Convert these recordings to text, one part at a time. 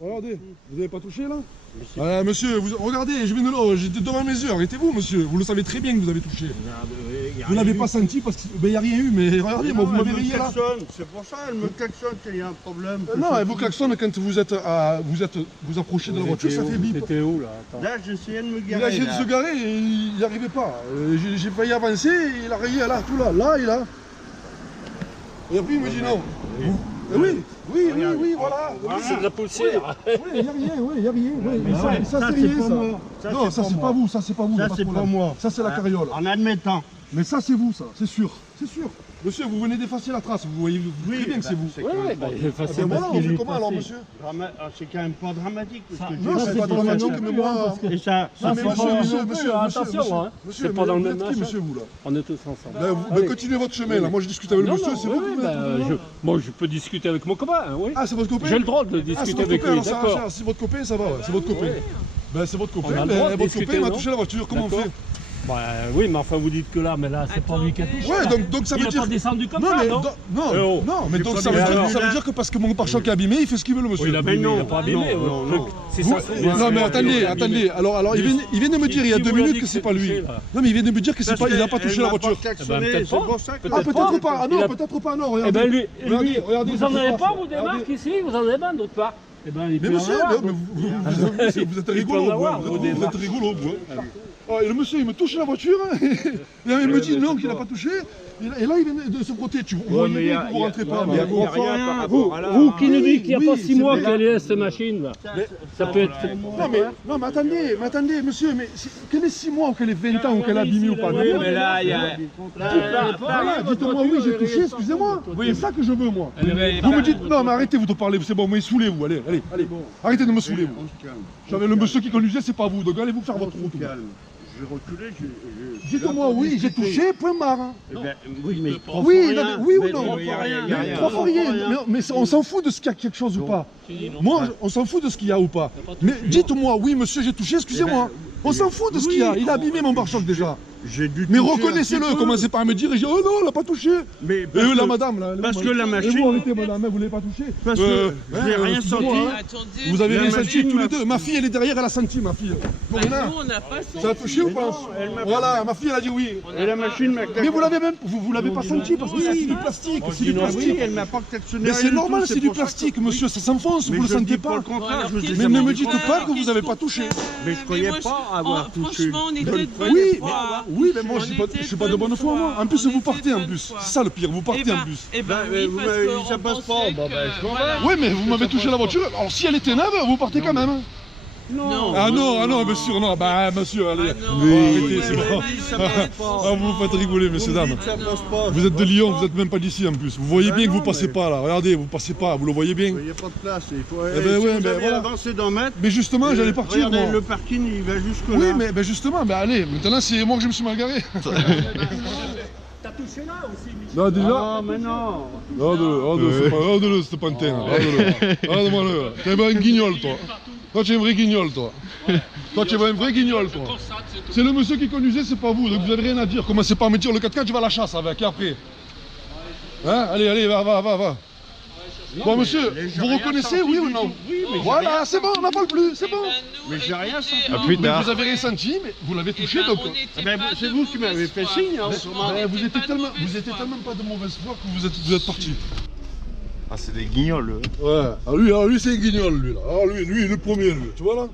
Regardez, vous n'avez pas touché là? Monsieur, regardez, je viens de là, j'étais devant mes yeux, arrêtez-vous monsieur, vous le savez très bien que vous avez touché. Vous n'avez pas senti parce qu'il n'y a rien eu, mais regardez, moi, vous m'avez rayé là. C'est pour ça, elle me klaxonne qu'il y a un problème. Non, elle vous klaxonne quand vous approchez de la voiture, ça fait bip. T'étais où là? Là, j'essayais de me Il a garer. essayé de se garer et il n'y arrivait pas. J'ai failli avancer et il a rayé là, tout là, là et là. Et après il me dit non. Oui, voilà. C'est de la poussière. Oui, il n'y a rien, oui, il n'y a rien. Oui. Mais ça c'est rien, ça. Non, ça c'est pas vous, ça c'est pas vous. Ça, c'est pas moi. Ça c'est la carriole. En admettant. Mais ça c'est vous, ça, c'est sûr. C'est sûr. Monsieur, vous venez d'effacer la trace, vous voyez très bien que c'est vous. Ouais, bah, il est Ah ben voilà, on fait comment alors, monsieur? C'est quand même pas dramatique. Non, c'est pas dramatique, mais moi... Et ça, Mais monsieur, attention, monsieur, c'est pas dans le même vous êtes qui, monsieur, vous là? On est tous ensemble. Ben, continuez votre chemin là, moi je discute avec le monsieur, c'est vous qui m'êtes... Moi je peux discuter avec mon copain, oui. Ah, c'est votre copain? J'ai le droit de discuter avec lui, d'accord. C'est votre copain, ça va, c'est votre copain. Ben c'est votre On copain, a le droit de mais votre discuter, copain m'a non? touché la voiture, comment on fait? Bah oui, mais enfin vous dites que là, mais là c'est pas lui qui a touché. Ouais, donc ça veut Il dire... est pas descendu comme Non, ça, mais non? non, mais donc ça veut dire que parce que mon pare-choc est abîmé, il fait ce qu'il veut le monsieur. Il a pas abîmé. C'est ça. Non mais attendez, alors il vient de me dire il y a 2 minutes que c'est pas lui. Non mais il vient de me dire que c'est pas, il a pas touché la voiture. Peut-être pas. Ah peut-être pas, ah non peut-être pas, non, Eh ben regardez. lui, vous en avez pas vous des marques ici? Vous en avez pas d'autre part? Eh ben il peut Mais en monsieur, avoir. vous êtes rigolo, vous êtes rigolo, vous. Et le monsieur il me touche la voiture, il me dit non qu'il n'a pas touché, et là il vient de se côté, vous voyez bien que vous ne rentrez pas. Vous qui nous dites qu'il n'y a pas 6 mois qu'elle est cette machine là, ça peut être... Non mais attendez monsieur, mais qu'elle est 6 mois ou qu'elle est 20 ans ou qu'elle est abîmée ou pas? Oui, mais là, il y a... Voilà, dites-moi oui j'ai touché, excusez-moi, c'est ça que je veux moi. Vous me dites non mais arrêtez vous de parler, c'est bon, mais saoulez-vous, allez, arrêtez de me saouler vous. J'avais le monsieur qui conduisait, c'est pas vous, donc allez vous faire votre route. Je reculais, Dites-moi oui, j'ai touché, point barre. Oui, mais Oui ou non? rien. Trois fois rien. Mais on s'en fout de ce qu'il y a quelque chose ou pas. Moi, on s'en fout de ce qu'il y a ou pas. Mais dites-moi, oui monsieur, j'ai touché, excusez-moi. On s'en fout de ce qu'il y a. Il a abîmé mon pare-choc déjà. Mais reconnaissez-le, commencez par me dire, oh non, elle n'a pas touché. Mais la madame là. parce que la machine. Vous arrêtez madame, vous l'avez pas touché. Parce que j'ai rien senti. Vous avez rien senti machine tous les deux. Ma fille elle est derrière, elle a senti ma fille. Nous, on n'a pas senti. Ça a touché ou pas? Voilà, ma fille elle a dit oui. Et la machine m'a Mais vous l'avez même, vous l'avez pas senti parce que ça c'est du plastique, c'est du plastique. Oui, elle m'a pas klaxonné. Mais c'est normal, c'est du plastique, monsieur, ça s'enfonce, vous le sentez pas. Mais ne me dites pas que vous n'avez pas touché. Mais je croyais pas avoir touché. Franchement, on était de Oui, mais moi je suis pas de bonne foi moi. En plus vous partez en bus, c'est ça le pire, vous partez en bus. Eh ben oui, vous parce m'avez dit qu'on ça passe pas. pensait Bon, ben, je que, m'en voilà. Oui, mais vous m'avez touché la voiture, alors si elle était neuve, vous partez quand même. Non. Ah non, monsieur, non, bah monsieur, allez. Arrêtez, c'est bon. Ah, vous me faites rigoler, messieurs, dames. Vous êtes de Lyon, vous n'êtes même pas d'ici en plus. Vous voyez bien que vous passez pas là, regardez, vous passez pas, vous le voyez bien. Il n'y a pas de place, il faut voilà. avancer d'un mètre. Mais justement, j'allais partir moi. Le parking, il va jusque là. Oui, mais justement, allez, maintenant c'est moi que je me suis mal garé. T'as touché là aussi, Michel? Non, déjà. Ah, mais non. Regarde-le, ce pantin. Regarde-moi-le. T'es un guignol, toi. Toi, tu es un vrai guignol, toi. Toi, tu es un vrai guignol, toi. C'est le monsieur qui conduisait, c'est pas vous, donc vous n'avez rien à dire. Commencez pas à me dire le 4x4, tu vas à la chasse avec, et après. Hein? Allez, va. Bon, monsieur, vous reconnaissez, oui ou non? Oui, mais voilà, c'est bon, on n'en parle plus, c'est bon. Mais j'ai rien senti. Mais vous avez rien senti, mais vous l'avez touché, donc. C'est vous qui m'avez fait signe. Vous étiez tellement pas de mauvaise foi que vous êtes parti. Ah, c'est des guignols. Ouais, alors lui c'est un guignol, lui là. Alors lui, le premier, lui, tu vois là?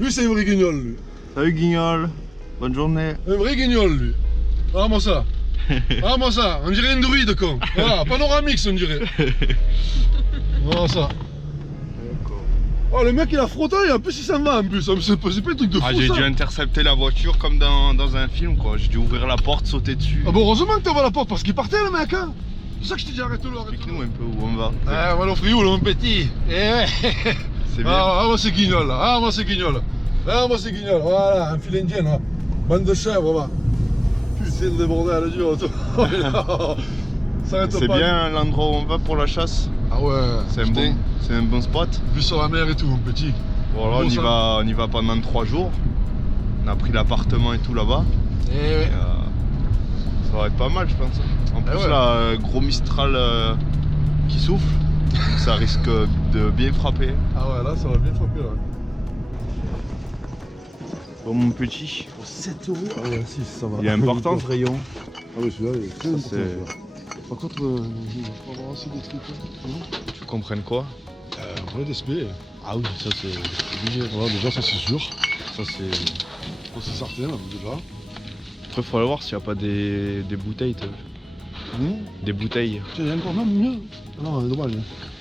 Lui c'est un vrai guignol, lui. Salut guignol, bonne journée. Un vrai guignol, lui. Regarde-moi ça. Regarde-moi ça, on dirait un druide, con. Voilà, panoramix, on dirait. Voilà ça. Oh, le mec il a frotté et en plus il s'en va en plus. C'est pas un truc de fou. Ah, j'ai dû intercepter la voiture comme dans un film, quoi. J'ai dû ouvrir la porte, sauter dessus. Ah bon, heureusement que t'ouvres la porte parce qu'il partait, le mec, hein. C'est ça que je t'ai dit, arrête-le, Explique-nous un peu où on va. Ah, voilà, frérot, mon petit. Eh ouais. C'est bien. Moi c'est guignol, là. Moi c'est guignol. Moi c'est guignol. Voilà, un filet indien, là. Bande de chèvres, va. Putain de bordel, Dieu. C'est bien l'endroit où on va pour la chasse. Ah ouais. C'est un bon spot. Vue sur la mer et tout, mon petit. Voilà, on y va pendant 3 jours. On a pris l'appartement et tout là-bas. Eh ouais. Ça va être pas mal, je pense. En plus, là, gros Mistral qui souffle. Ça risque de bien frapper. Ah ouais, là, ça va bien frapper, là. Bon, mon petit, 7 euros. Ah ouais, 6, ça va. il est important ce rayon. Ah oui, celui-là, il est très important. c'est- celui-là. Par contre, il va avoir assez de trucs. Tu comprennes quoi? Un vrai DSP. Ah oui, ça c'est obligé. Voilà, déjà, ça c'est sûr. Ça c'est certain, là, déjà. Après, faudrait voir s'il n'y a pas des bouteilles, t'as vu? Des bouteilles. Tiens, il y a encore même mieux. Non, dommage.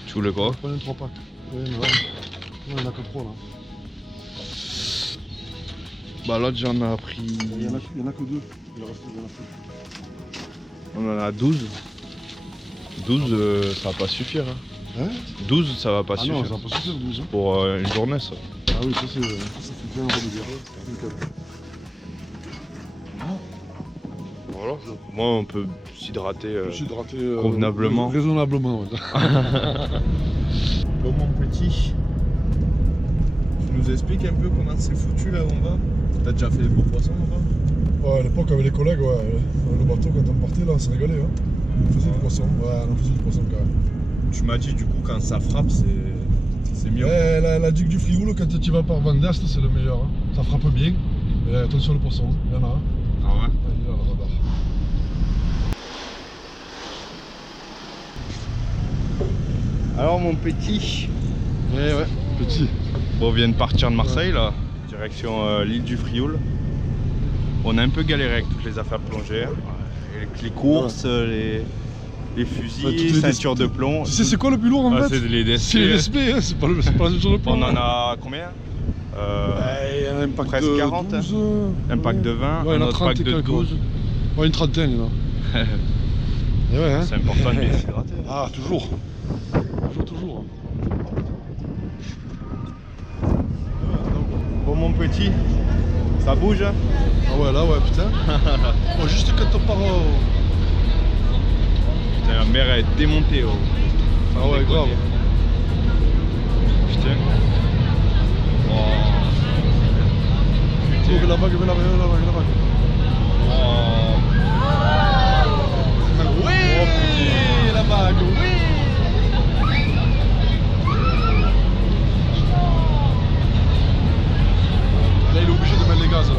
Tu voulais quoi? Prenez un 3 packs. Oui, mais là, il n'y en a que 3 là. Bah, l'autre, j'en ai pris. Il y en a que 2. Il en reste On en a 12. 12, ça va pas suffire. Hein. Hein 12, ça va pas Ah suffire. non, ça va pas suffire 12. Hein. Pour une journée, ça. Ah oui, ça fait bien un de bière. Nickel. Voilà. Moi, on peut s'hydrater. S'hydrater convenablement. Raisonnablement, ouais. Bon, mon petit, tu nous expliques un peu comment c'est foutu là où on va? T'as déjà fait des beaux poissons là-bas? Ouais, à l'époque, avec les collègues, ouais, le bateau, quand on partait, là, on s'est régalé. Hein. On faisait du poisson. Ouais, on faisait du poisson quand même. Tu m'as dit, du coup, quand ça frappe, c'est mieux. La digue du Frioul, quand tu vas par Van d'Est, c'est le meilleur. Hein. Ça frappe bien. Mais attention le poisson, il y en a un. Ah ouais? Ah, il est là, le radar. Alors, mon petit. Ouais, petit. Bon, on vient de partir de Marseille là, direction l'île du Frioul. On a un peu galéré avec toutes les affaires plongées. Avec les courses, les Ouais, fusils, toutes les ceintures de plomb. Tu sais, c'est quoi le plus lourd en fait? C'est les DSP. C'est les DSP, hein, c'est pas la même chose de plomb. On en a combien? Il y a un pack presque de 40, 12, un pack de 20, ouais, il y un en a autre 30 pack et de quelques, 12. Ouais, une trentaine là. Et ouais, hein. C'est important de bien s'hydrater. Ah, toujours. Toujours. Bon, mon petit, ça bouge hein? Ah ouais, là, ouais, putain. Oh, juste quand on part Putain, la mer est démontée. Oh. Ah ouais, grave. Putain. Oh. Oh, la vague. Oh. Oui, la vague, oui. Là, il est obligé de mettre les gaz, là.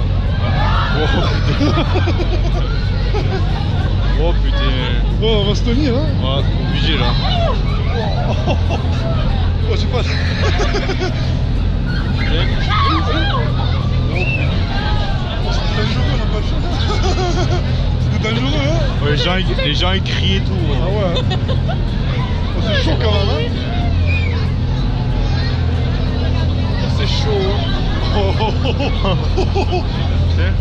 Oh putain. Bon, on va se tenir, hein. Ouais, obligé là. Oh, j'ai pas... C'était dangereux, hein. Ouais, les gens ils crient et tout. Ah ouais. Oh, c'est chaud quand même, hein. Oh, c'est chaud, hein. Putain.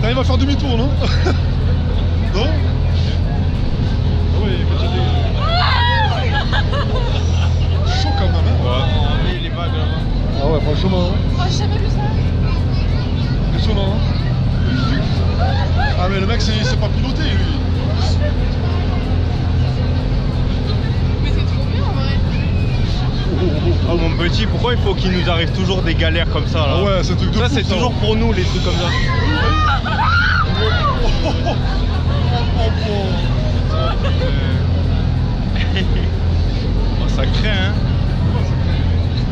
T'arrives à faire demi-tour, non? Non? Ah oui, chaud quand même, hein. Ouais. Les vagues là-bas. Ah ouais, franchement, hein. Oh, j'ai jamais vu ça. Impressionnant, hein. Ah mais le mec, c'est pas piloté, lui. Mais c'est trop bien en vrai. Oh mon petit, pourquoi il faut qu'il nous arrive toujours des galères comme ça là? Ah ouais, c'est un truc de Ça fou, c'est toujours pour nous les trucs comme ça. Oh, ça craint hein.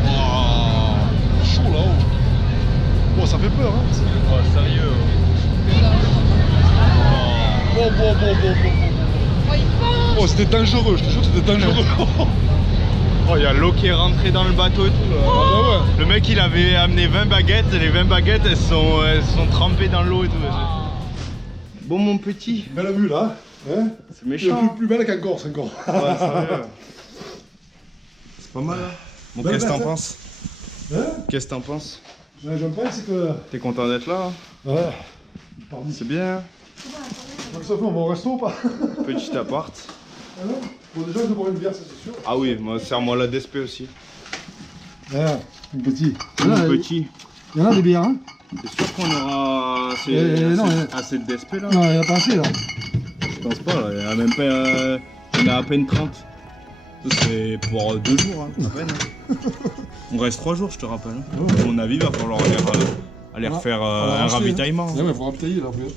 Oh, chaud là-haut. Bon, ça fait peur, hein. Oh sérieux. Bon. Oh, il pense. Oh, c'était dangereux, je te jure, c'était dangereux. Oh, il y a l'eau qui est rentrée dans le bateau et tout là. Ah bah ouais. Le mec il avait amené 20 baguettes et les 20 baguettes elles sont trempées dans l'eau et tout. Bon mon petit, Belle vue là, hein. c'est méchant. Plus belle qu'en Corse encore. Ouais, sérieux. C'est pas mal là. Bon, Belle qu'est-ce que t'en bête, hein. penses? Hein? Qu'est-ce que t'en penses? J'aime pas, c'est que... T'es content d'être là? Ouais. Pardon. C'est bien. Donc ça fait, on va au resto ou pas? Petit appart. Ah non. Bon, déjà, je vais boire une bière, ça c'est sûr. Ah oui, moi serre-moi la DSP aussi. Ah, un petit. Mon petit. Il y en a des bières, hein? T'es sûr qu'on aura assez de DSP là? Non, il y en a pas assez là. Je pense pas, là. Il y en a même pas. Il y en a à peine 30. Ça c'est pour 2 jours, hein, à peine. Hein. On reste 3 jours, je te rappelle. Hein. À mon avis, il va falloir aller refaire un ravitaillement. Ouais, mais faut ravitailler là après.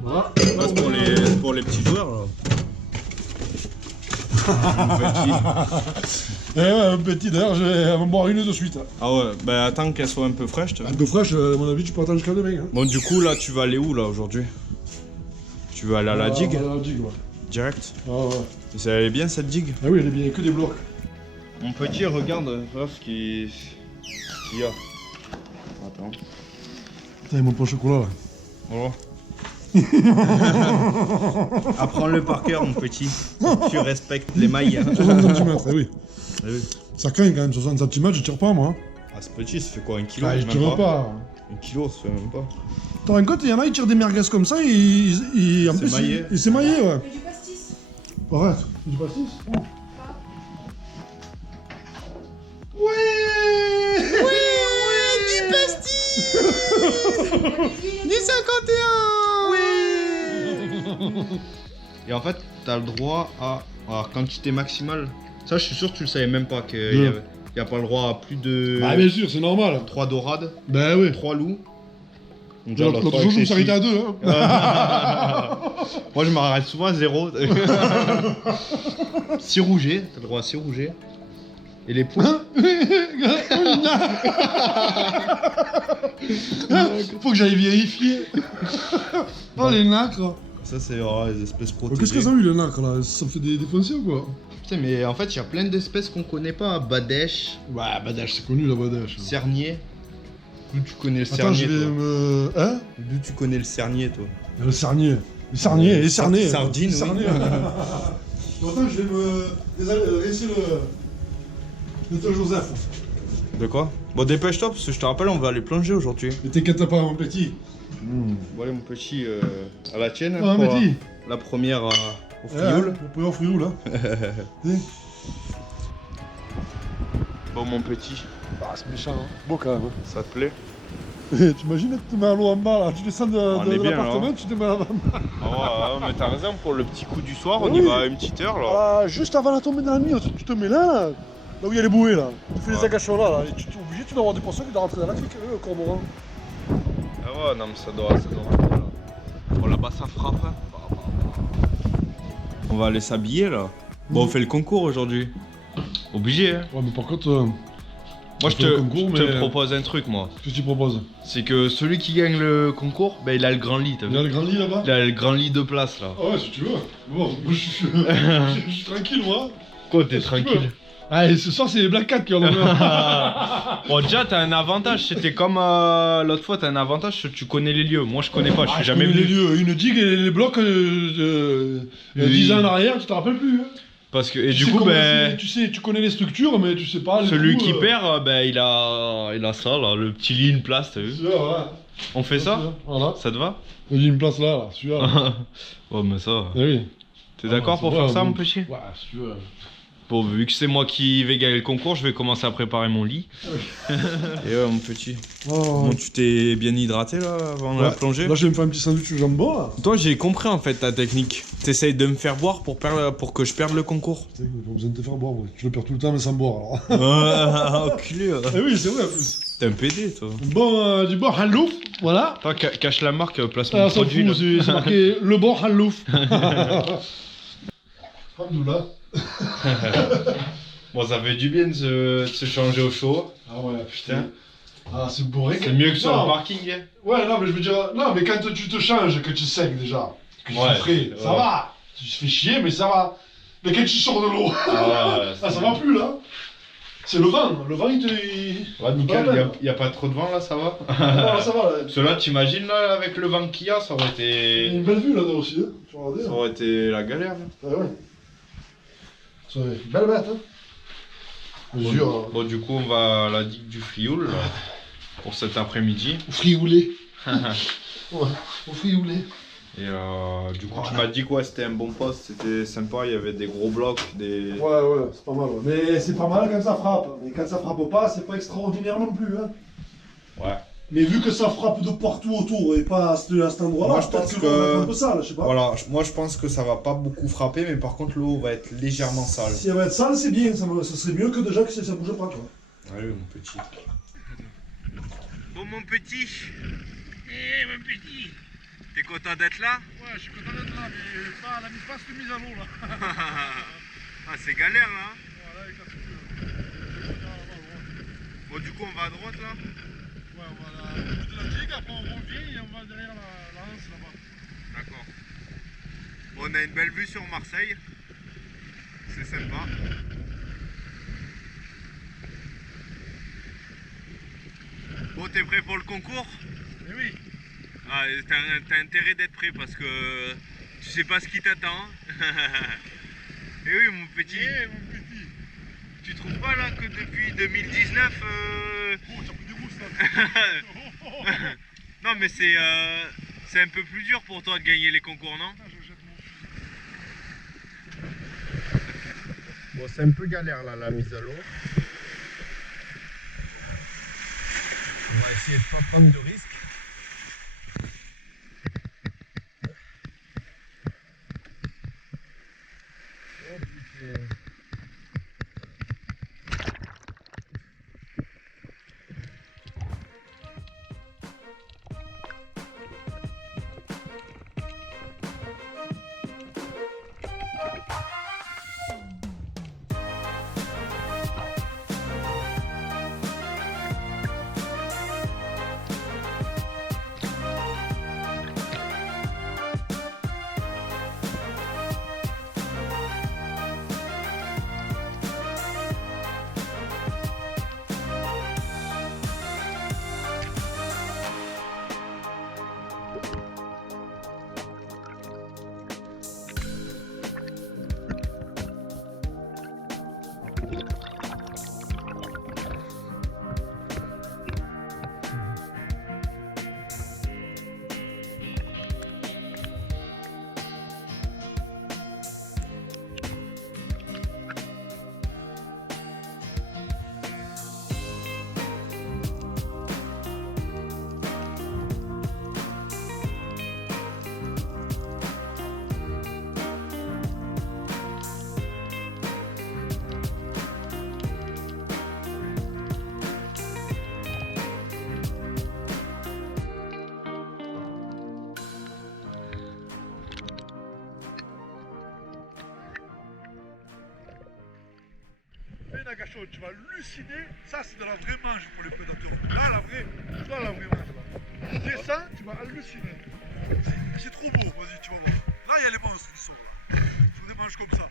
Voilà. Là, c'est pour les petits joueurs. Là. Eh ouais, un petit, d'ailleurs, je vais en boire une de suite. Ah ouais, bah attends qu'elle soit un peu fraîche. Un peu fraîche, à mon avis, tu peux attendre jusqu'à demain. Hein. Bon, du coup, là, tu vas aller où, là, aujourd'hui? Tu vas aller à la digue? À la digue, ouais. Direct? Ah ouais. Et ça allait bien, cette digue? Ah oui, elle est bien, que des blocs. Mon petit, regarde ce qu'il y a. Attends. Putain, mon pain au chocolat, là. Voilà. Apprends-le par cœur, mon petit. Tu respectes les mailles. 60 cm, eh oui. Ah oui. Ça craint quand même, 60 cm, je tire pas, moi. Ah, ce petit, ça fait quoi, 1 kilo? Ah, je Même tire pas. 1 kilo, ça fait même pas. T'as un côté, il y en a, ils tirent des merguez comme ça, en C'est plus, maillé. il s'est maillé, ouais. Du pastis. Arrête, du pastis. Oh. Et en fait, t'as le droit à. Alors, quantité maximale. Ça, je suis sûr que tu le savais même pas qu'il y a pas le droit à plus de. Bah, bien sûr, c'est normal. 3 dorades, Bah oui. 3 loups. Donc, L'autre fois, jour, je me c'est suis arrêté à 2. Hein. Moi, je m'arrête souvent à 0. 6 rougets, t'as le droit à 6 rougets. Et les poules. Faut que j'aille vérifier. Oh, les nacres. Ça, c'est les espèces protégées. Qu'est-ce qu'elles ont eu, les nacres, là? Ça me fait défoncer ou quoi? Putain, mais en fait, il y a plein d'espèces qu'on connaît pas. Badèche, Ouais, Badache, c'est connu, la Badache. cernier. D'où tu connais le Attends, je cernier, vais toi? me... Hein? D'où tu connais le cernier, toi? Le sarnier. Le sarnier, les sarniers. Sardine, oui. Sarnier. Attends, je vais me... laisser le Joseph. De quoi? Bon, dépêche-toi, parce que je te rappelle, on va aller plonger aujourd'hui. Mais t'inquiète pas, mon petit. Bon, allez, mon petit, à la tienne. Ah, pour, petit. la première au Frioul. frioul. Le premier au frioul, là. Bon, mon petit, Ah, c'est méchant, hein. Beau quand même. ça te plaît? T'imagines, tu te mets à l'eau en bas, là. Tu descends On est de bien, l'appartement, alors. tu te mets à Ah ouais, mais t'as raison, pour le petit coup du soir, on Oui. y va à une petite heure, là. Ah, juste avant la tombée de la nuit, tu te mets là où il y a les bouées, là. Tu fais les Ouais. agachons là, et tu es obligé, tu dois avoir des poissons qui doivent rentrer dans la crique, le cormoran. Ah ouais, non, mais ça doit là. Bon, là-bas, ça frappe. Hein. On va aller s'habiller, là. Bon, on fait le concours aujourd'hui. Obligé, hein. Ouais, mais par contre, Moi, on je fait le concours, te mais- propose un truc, moi. qu'est-ce que tu proposes? C'est que celui qui gagne le concours, ben, il a le grand lit, t'as Il y a vu? le grand lit là-bas? Il a le grand lit de place, là. Ah ouais, si tu veux. Bon, moi, je suis tranquille, moi. Quoi, t'es Si tu tranquille? veux. Allez, ce soir, c'est les Black Cat qui ont l'honneur. Bon, déjà, t'as un avantage. C'était comme l'autre fois, t'as un avantage, tu connais les lieux. Moi, je connais pas, je suis jamais les venu. lieux, une digue et les blocs, 10 ans en arrière, tu te rappelles plus. Hein. Parce que, et Tu du sais coup, comment ben. c'est, tu sais, tu connais les structures, mais tu sais pas. les Celui trous, qui perd, ben, il a ça, là, le petit lit, une place, t'as vu? Celui-là, voilà. On fait ça? Voilà. Ça te va? Il y a une place là, celui-là. Là. Oh, mais ça. Ah oui. T'es d'accord pour faire ça, mon petit? Ouais, si tu veux. Bon, vu que c'est moi qui vais gagner le concours, je vais commencer à préparer mon lit. Et ouais, mon petit. Oh. Bon, tu t'es bien hydraté là avant la plongée? Là, je vais me faire un petit sandwich au jambon. Là. Toi, j'ai compris en fait ta technique. T'essayes de me faire boire pour que je perde le concours. Tu sais, pas besoin de te faire boire, ouais. Tu le perds tout le temps, mais sans boire alors. Enculé. Eh oui, c'est vrai en plus. T'es un PD, toi. Bon, du bord Hallouf, voilà. Toi, cache la marque, place mon Ah, ça produit. fout, là. c'est marqué le bord Hallouf. Alhamdoulilah. Bon, ça fait du bien de se changer au chaud. Ah ouais, putain. Ah, c'est bourré. C'est mieux que sur Non. le parking. Hein. Ouais, non, mais je veux dire, non, mais quand tu te changes, que tu sec déjà, que tu Ouais, te frais, ça ouais. va. Tu te fais chier, mais ça va. Mais quand tu sors de l'eau, Ah, ouais, ah, ça va plus là. C'est le vent il te. Ouais, nickel, Ouais, y a pas trop de vent là, ça va? Non, ça va là. Parce que là, t'imagines là, avec le vent qu'il y a, ça aurait Il y a été. une belle vue là-dedans aussi, hein. Tu vas regarder. Ça Hein. aurait été la galère. Là. Ouais, ouais. C'est une belle bête, hein. Mesure. Bon, du coup, on va à la digue du Frioul là, pour cet après-midi. Au frioulé. Ouais, au frioulé. Et du coup, tu m'as dit quoi, c'était un bon poste, c'était sympa, il y avait des gros blocs, des. Ouais, ouais, c'est pas mal. Ouais. Mais c'est pas mal quand ça frappe. Mais quand ça frappe pas, c'est pas extraordinaire non plus, hein. Ouais. Mais vu que ça frappe de partout autour et pas à cet endroit-là, Moi, je peut-être pense que que- l'eau va être un peu sale, je sais pas. Voilà, moi je pense que ça va pas beaucoup frapper, mais par contre l'eau va être légèrement sale. Si elle va être sale, c'est bien, ça serait mieux que déjà que ça bouge pas, quoi. Allez, mon petit. Bon, mon petit. Mon petit. T'es content d'être là? Ouais, je suis content d'être là, mais pas la mise de mise à l'eau, là. Ah, c'est galère là. Voilà, il casse tout. Bon, du coup, on va à droite là. Ouais, on va à la route de la digue, après on revient et on va derrière la Hanse là-bas. D'accord. Bon, on a une belle vue sur Marseille. C'est sympa. Bon, t'es prêt pour le concours? Eh oui. Ah, t'as intérêt d'être prêt parce que tu sais pas ce qui t'attend. Et oui, mon petit. Eh mon petit. Tu trouves pas là que depuis 2019 Oh, t'as pris des rousses là. Non, mais c'est un peu plus dur pour toi de gagner les concours, non? Putain, je jette mon fusil. Bon, c'est un peu galère là, la mise à l'eau. On va essayer de pas prendre de risques. Oh putain. Fais Nagachon, tu vas halluciner. Ça, c'est de la vraie mange pour les prédateurs. Là, la vraie mange. Là. Descends, tu vas halluciner. C'est trop beau, vas-y, tu vas voir. Là, il y a les monstres qui sortent là. Sur des manches comme ça.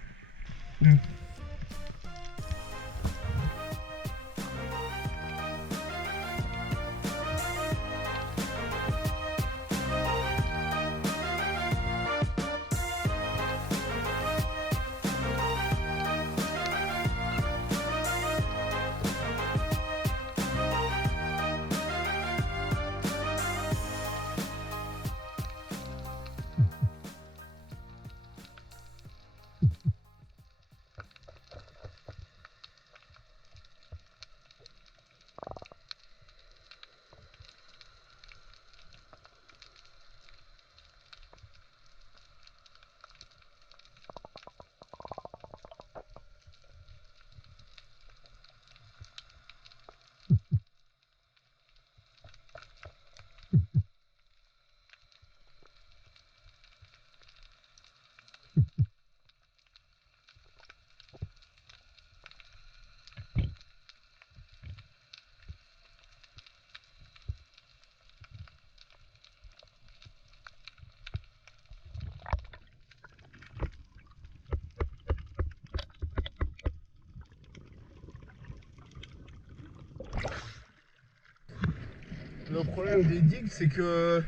Le problème des digues, c'est que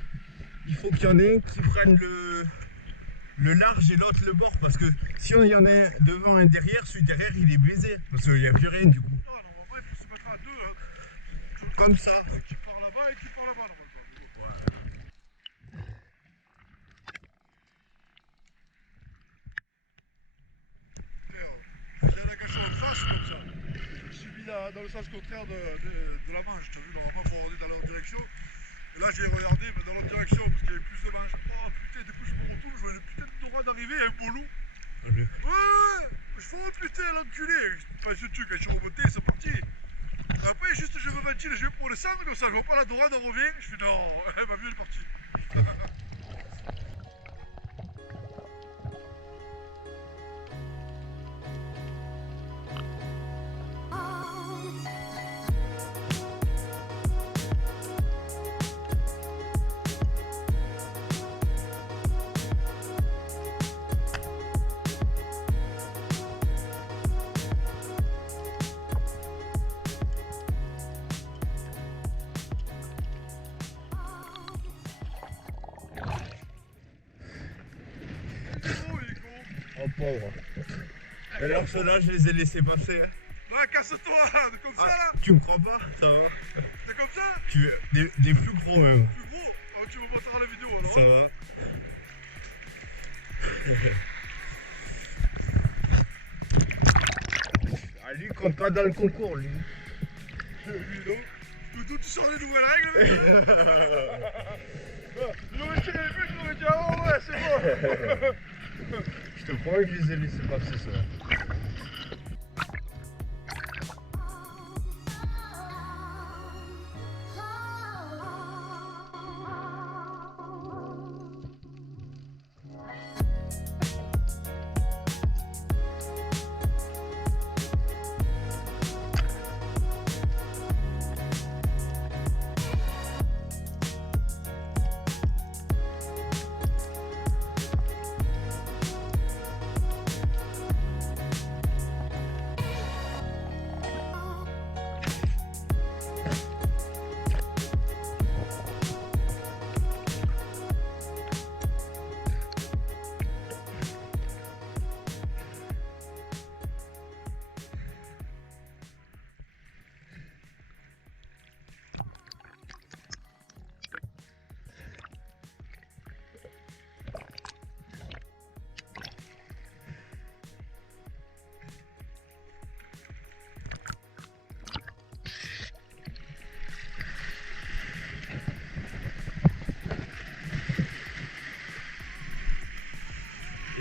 il faut qu'il y en ait un qui prenne le large et l'autre le bord. Parce que si on y en a un devant et derrière, celui derrière il est baisé. Parce qu'il n'y a plus rien du coup. Non, normalement, il faut se mettre à deux. Hein. Comme ça. Qui part là-bas et qui part là-bas, normalement. J'ai un Nagachon en face, comme ça. Je me suis mis dans le sens contraire de la manche. Tu as vu, normalement, il faut regarder dans leur direction. Et là, j'ai regardé mais dans l'autre direction parce qu'il y avait plus de manches. Oh putain, du coup, je me retourne, je vois une putain de droite d'arriver et un beau loup. Ouais, je fais oh putain, l'enculé. Enfin, ce truc, quand je suis remonté, c'est parti. Et après, juste, je me ventile, je vais pour le centre, comme ça, je vois pas la droite, on revient. Je fais non, elle m'a vu, elle est partie. pauvres. Alors ceux-là, je les ai laissés passer. Hein. Ah, casse-toi, comme ça là. Tu me crois pas? Ça va. C'est comme ça. Des plus gros même. Plus gros. Ah, tu me montreras la vidéo alors. Ça va. Ah, lui, il compte pas dans le concours, lui. Lui, non. Tout, tu sors des nouvelles règles, mec. Il aurait tiré les buts, il aurait dit ah ouais, c'est bon. Je te promets que je les ai laissés passer, ça.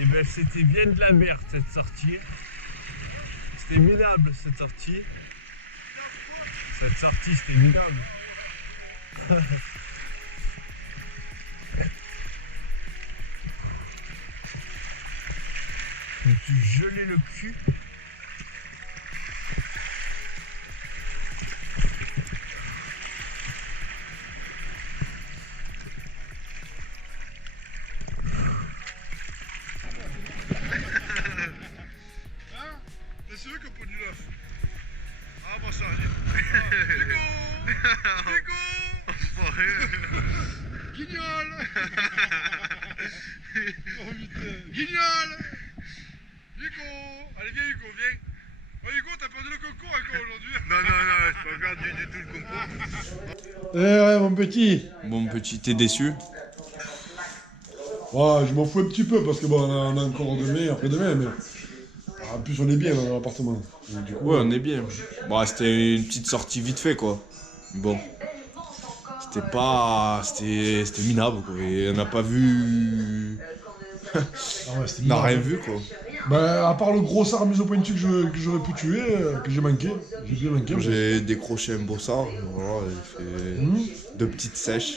Et ben c'était bien de la merde cette sortie. C'était minable cette sortie. Cette sortie c'était minable. Je me suis gelé le cul. C'est eux qui ont pas du neuf. Ah, bah ça, allez. Nico Guignol. Oh putain. Guignol. Nico. Allez, viens Hugo, viens. Oh Hugo, t'as perdu le concours encore aujourd'hui. Non, j'ai pas perdu du tout le concours. Eh ouais, mon petit. Bon petit, t'es déçu? Ouais, je m'en fous un petit peu parce que bon, on a encore demain, après-demain, mais. En plus, on est bien dans l'appartement. Du coup, Ouais, on est bien. Bon, c'était une petite sortie vite fait, quoi. Bon. C'était pas... C'était minable, quoi. Et on n'a pas vu... ah ouais, c'était On n'a bizarre. rien vu, quoi. Bah, à part le gros sard mise au pointu que j'aurais pu tuer, que j'ai manqué. J'ai bien manqué. J'ai décroché un bossard. Voilà, il fait Hum. 2 petites sèches.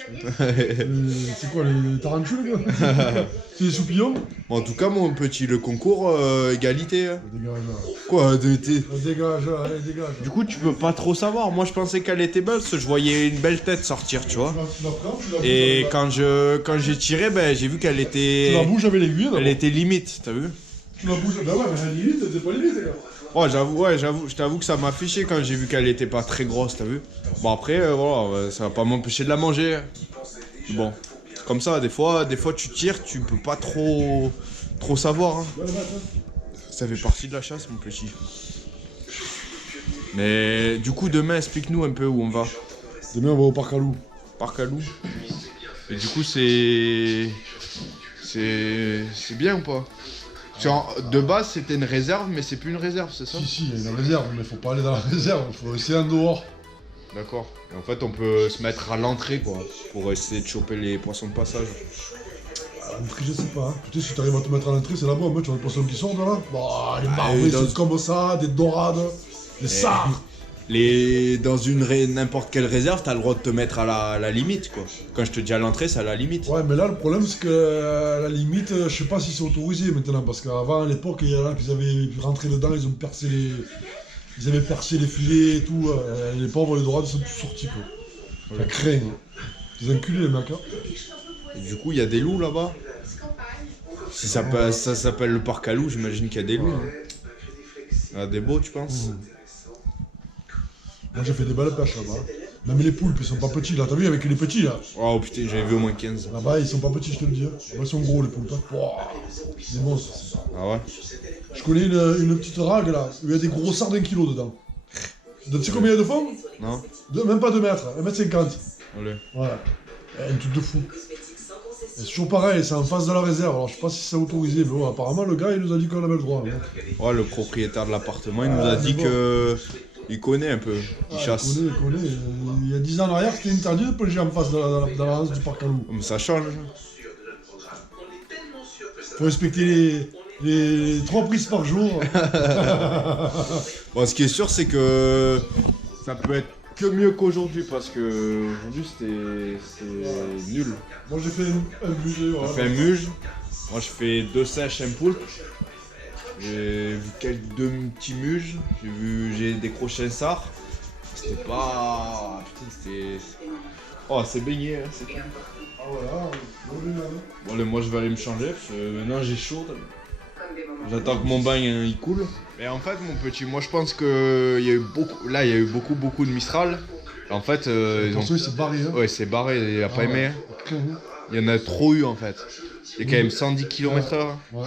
C'est quoi, les tarentules, quoi? C'est les soupillons? Bon, en tout cas, mon petit, le concours, égalité. Hein. Dégage, là. Quoi, Dégage, allez, dégage. Du coup, tu peux pas trop savoir. Moi, je pensais qu'elle était belle, parce que je voyais une belle tête sortir, tu vois. Tu la prends, tu la Et bouges, quand j'ai tiré, ben, j'ai vu qu'elle tu la était... bouges avec l'aiguille, d'abord. Elle était limite, t'as vu? Tu la bouges, bah ouais, mais la limite, c'est pas limite, les gars. Ouais, je t'avoue que ça m'a fiché quand j'ai vu qu'elle était pas très grosse, t'as vu? Bon, après, voilà, ça va pas m'empêcher de la manger. Bon, comme ça, des fois tu tires, tu peux pas trop savoir. Hein. Ça fait partie de la chasse, mon petit. Mais du coup, demain, explique-nous un peu où on va. Demain, on va au parc à loup. Parc à loup. Et du coup, c'est bien ou pas? De base, c'était une réserve, mais c'est plus une réserve, c'est ça? Si, il y a une réserve, mais faut pas aller dans la réserve, faut essayer en dehors. D'accord. Et en fait, on peut se mettre à l'entrée, quoi, pour essayer de choper les poissons de passage. À l'entrée, je sais pas. Hein. Peut-être si t'arrives à te mettre à l'entrée, c'est la bombe, hein. Tu vois les poissons qui sortent là. Bah, les marbrés, dans- c'est comme ça, des dorades, des sards. Dans n'importe quelle réserve, t'as le droit de te mettre à la limite, quoi. Quand je te dis à l'entrée, c'est à la limite. Ouais, mais là, le problème, c'est que à la limite, je sais pas si c'est autorisé maintenant, parce qu'avant, à l'époque, il y en a qui avaient rentré dedans, ils ont percé les. Ils avaient percé les filets et tout. Les pauvres, les dorades sont tous sortis, quoi. Ça craint. Hein. Des enculés, les mecs, hein. Et du coup, il y a des loups là-bas. Si ça s'appelle le parc à loups, j'imagine qu'il y a des loups. Hein. Il y a des beaux, tu penses? Moi, j'ai fait des belles pêches là-bas. Non mais les poulpes, ils sont pas petits là, t'as vu avec les petits là? Oh putain, j'avais vu au moins 15. Là-bas, ils sont pas petits, je te le dis. Là-bas, ils sont gros les poulpes. Hein. Wouah, c'est des monstres. Ah ouais? Je connais une petite rague là, où il y a des gros sards d'1 kilo dedans. Tu sais combien il y a de fond? Non? Même pas 2 mètres, 1m50. Allez. Voilà. Un truc de fou. Et c'est toujours pareil, c'est en face de la réserve. Alors je sais pas si c'est autorisé, mais bon, apparemment le gars il nous a dit qu'on avait le droit. Hein. Ouais, le propriétaire de l'appartement, il nous a c'est dit bon. que. Il connaît un peu, il chasse. Il connaît. Il y a 10 ans en arrière, c'était interdit de plonger en face de la race du parc à loup. Mais ça change. Faut respecter les 3 prises par jour. Bon, ce qui est sûr, c'est que ça peut être que mieux qu'aujourd'hui parce que aujourd'hui c'est nul. Moi j'ai fait un budget. On fait un muge, moi je fais 2 sèches, un poulpe. J'ai vu quelques 2 petits muges, j'ai décroché un sard. C'était pas. Putain, c'était. Oh, c'est baigné, hein, c'est cool. Ah voilà, Bon, allez, moi je vais aller me changer parce que maintenant j'ai chaud. J'attends que mon bain il coule. Mais en fait, mon petit, moi je pense que il y a eu beaucoup. Là, il y a eu beaucoup de Mistral. En fait, ils ont. c'est barré. Hein. Ouais, c'est barré, il a pas aimé. Il y en a trop eu en fait. Il y a quand même 110 km/h. Ouais.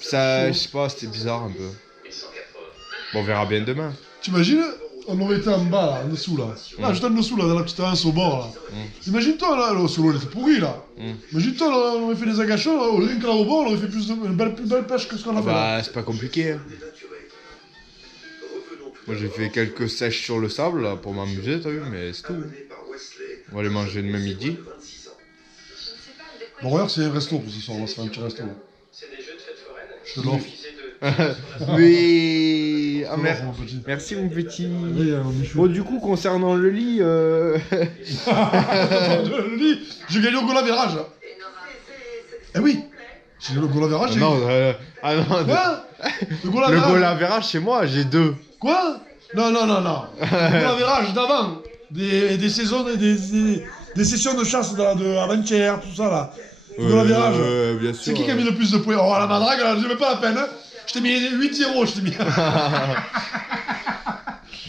Ça, je sais pas, c'était bizarre un peu. Bon, on verra bien demain. T'imagines, on aurait été en bas là, en dessous là. Là, juste en dessous là, dans la petite anse au bord là. Imagine-toi là, le solo il était pourri là. Imagine-toi là, on aurait fait des agachons, là, au lieu que là au bord, on aurait fait une plus belle pêche que ce qu'on a fait là. Bah, c'est pas compliqué. Hein. Moi, j'ai fait quelques sèches sur le sable là, pour m'amuser, t'as vu, mais c'est tout. On va aller manger demain midi. Bon, regarde, c'est un resto pour ce soir, on va se faire un petit resto. Là. Je te l'offre. Mais. Ah, Je te l'offre, mon petit. merci, mon petit. Oui, Michou. Bon, du coup, concernant le lit. Le lit, j'ai gagné au goal à virage. Eh oui, j'ai gagné au goal à virage. Non, ah non. Quoi? Le goal à Le virage. goal à virage chez moi, j'ai 2. Quoi? Non. Le goal à virage d'avant. Des saisons, des sessions de chasse avant-hier, tout ça là. Le goal à virage. Bien sûr. C'est qui a mis le plus de points? Oh la madrague, là, je mets pas la peine. Hein. Je t'ai mis 8-0, je t'ai mis.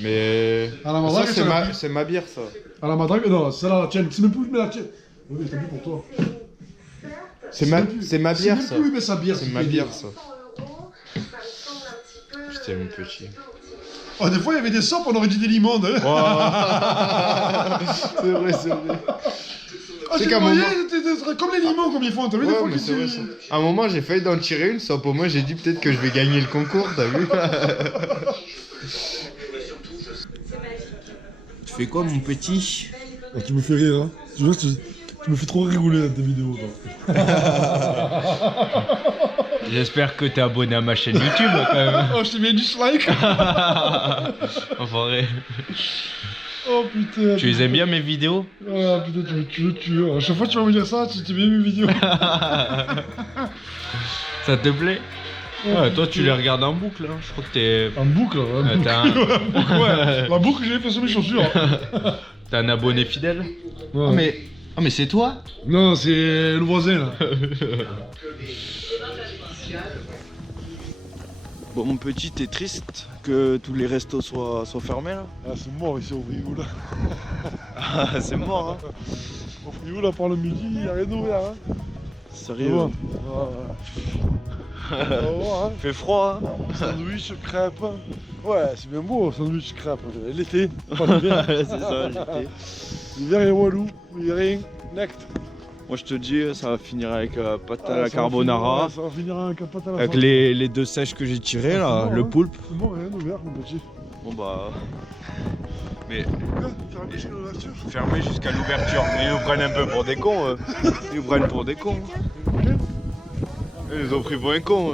Mais. À la madrague, ça, c'est ma bière, ça. À la madrague, non, c'est là la tienne. C'est même plus mais la tienne. Oui, c'est plus pour toi. C'est ma bière, C'est ça. même plus, mais sa bière. C'est ma bière, ça. Putain, mon petit. Oh, des fois, il y avait des sopes, on aurait dit des limons. Hein. C'est vrai. Ah, C'est j'ai qu'à un moyen, moment- comme les limons, comme ils font. T'as vu des Ouais, fois mais qu'ils c'est vrai, ça. À un moment, j'ai failli d'en tirer une, sauf au moins, j'ai dit peut-être que je vais gagner le concours, t'as vu? Tu fais quoi, mon petit? Oh, tu me fais rire, hein. Tu vois, tu me fais trop rigoler dans tes vidéos, toi. J'espère que t'es abonné à ma chaîne YouTube quand même. Oh, je t'ai mis un dislike. Enfoiré. Oh putain. Tu les aimes bien mes vidéos? Oh putain, tu me tues. À chaque fois que tu vas me dire ça, tu t'es bien mes vidéos. Ça te plaît? Ouais, toi tu les regardes en boucle, hein. Je crois que t'es. En boucle, hein. T'es un... Ouais, la boucle, j'ai fait sur mes chaussures. T'es un abonné fidèle? Ouais. Ah mais c'est toi? Non, c'est le voisin, là. Bon, mon petit, t'es triste que tous les restos soient fermés, là? Ah, c'est mort ici au Frioul, là. Ah, c'est mort, hein? Au Frioul, à part le midi, il n'y a rien ouvert, hein. Sérieux? Hein. Fait froid, hein? Sandwich, crêpes. Ouais, c'est bien beau, sandwich, crêpes. L'été, pas l'hiver. C'est ça, l'été. L'hiver est walou, il n'y a rien, necte. Moi, je te dis, ça va finir avec pâte à la ça va carbonara. finir- Ça va finir avec un pâte à la Avec sauce. les 2 sèches que j'ai tirées, là, C'est bon, le hein. poulpe. C'est bon, rien ouvert, mon petit. Bon, bah. Mais Fermé jusqu'à l'ouverture. fermé jusqu'à l'ouverture. Ils nous prennent un peu pour des cons, Ils nous prennent pour des cons. Ils nous ont pris pour un con,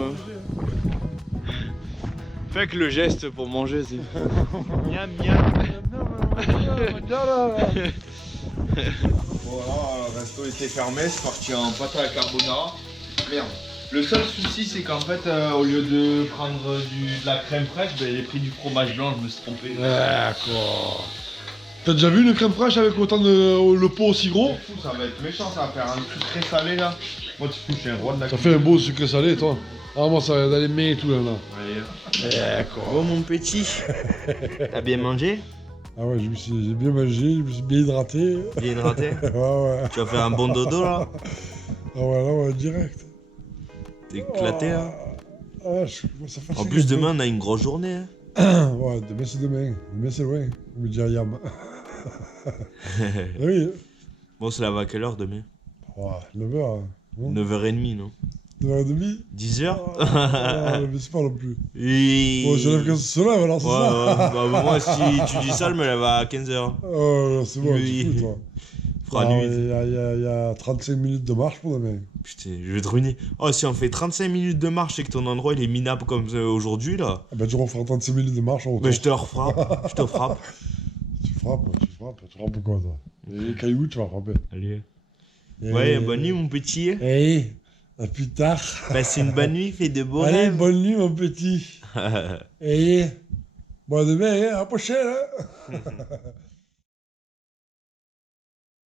Fais que le geste pour manger, c'est. Miam miam. Voilà, le resto était fermé, c'est parti en pâte à la carbonara. Merde. Le seul souci, c'est qu'en fait, au lieu de prendre de la crème fraîche, ben, j'ai pris du fromage blanc, je me suis trompé. D'accord. T'as déjà vu une crème fraîche avec autant de. le pot aussi gros? Fou, ça va être méchant, ça va faire un sucré salé là. Moi, tu fous, je suis un roi de la Ça fait un beau sucré salé, toi. Ah, moi, ça va dans les mains et tout, là. D'accord. Oh, mon petit. T'as bien mangé? Ah ouais, j'ai bien mangé, je me suis bien hydraté. Bien hydraté. Ouais. Tu vas faire un bon dodo là. Ah ouais, là, ouais, direct. T'es éclaté hein. Ah, je commence à fatiguer En plus un peu. demain on a une grosse journée. Hein. Ouais, demain c'est demain. Demain c'est loin, on me dit Ayam. Oui. Bon, on se lève à quelle heure demain? Ouais, 9h. 9h30 non? 9h30. 10h? Ah, mais c'est pas non plus. Et... Bon, je lève quand ça se lève alors, c'est Ouais, ça. bah, moi si tu dis ça, je me lève à 15h. Oh, c'est bon, Oui. tu fous, toi. Fera nuit. Il y a 35 minutes de marche pour demain. Putain, je vais te ruiner. Oh, si on fait 35 minutes de marche et que ton endroit il est minable comme aujourd'hui là, Ah ben, tu refais 35 minutes de marche en retour. mais je te refrappe. Je te frappe. Tu frappes quoi, toi? Les cailloux, tu vas frapper. Allez. Et- Ouais, bonne nuit mon petit. Hey, à plus tard. Passe une bonne nuit, fais de beaux Allez, rêves. bonne nuit, mon petit. Hey, bon demain, hein, à la prochaine. Hein.